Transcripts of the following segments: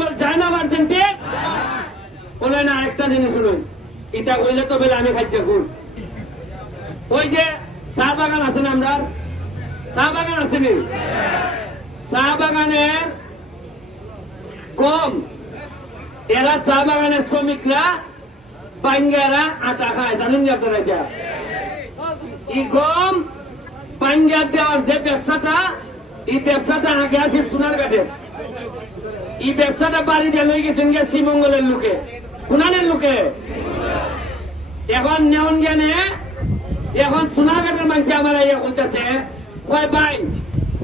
শ্রীমঙ্গল যায় না মার্চেন্টে বলে না। একটা জিনিস শুনুন, এটা হইলে তো বেলে আমি খাইছি খুব। ওই যে চা বাগান আছে না, আমরা চা বাগান আসেনি, চা বাগানের কম এরা চা বাগানের শ্রমিকরা পাঙ্গারা আটা খায়, জানেন কি আপনারা? এটা এই গম পাঙ্গা দেওয়ার যে ব্যবসাটা, এই ব্যবসাটা আগে আছে সোনারঘাটের। এই ব্যবসাটা বাড়ি দিয়ে লই গেছেন গিয়ে শ্রীমঙ্গলের লোকে, কুনানের লোকে। এখন নেওন জ্ঞানে এখন সোনারঘাটের মানুষ আমার ইয়ে করতেছে, কয় ভাই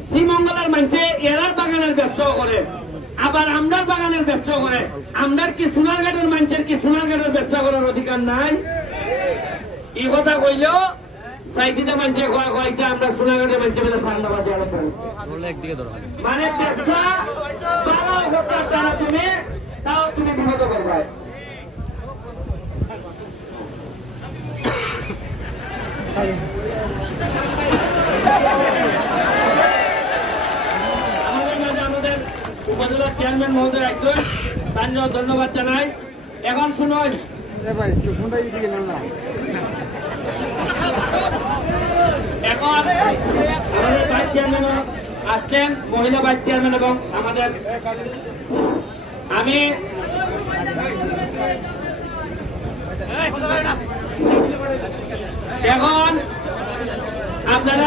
শ্রীমঙ্গলের মানুষে এরার বাগানের ব্যবসাও করে, আবার আমদার বাগানের ব্যবসা করে। আমদার কি সোনারঘাটের মানুষের কি সোনারঘাটের ব্যবসা করার অধিকার নাই? এই কথা কইলেও সাইকিতে মানুষে কয়েকটা আমরা সোনারঘাটের মানুষের বেলা সান্দাবাদ মানে ব্যবসা তারাও করতে তারা তুমি তাও তুমি বিপদ করবে। আমাদের উপজেলা চেয়ারম্যান মহোদয় একজন, তার জন্য ধন্যবাদ জানাই। এখন শুনুন, এখন আমাদের ভাইস চেয়ারম্যান আসছেন, মহিলা ভাইস চেয়ারম্যান, এবং আমাদের আমি এখন আপনারা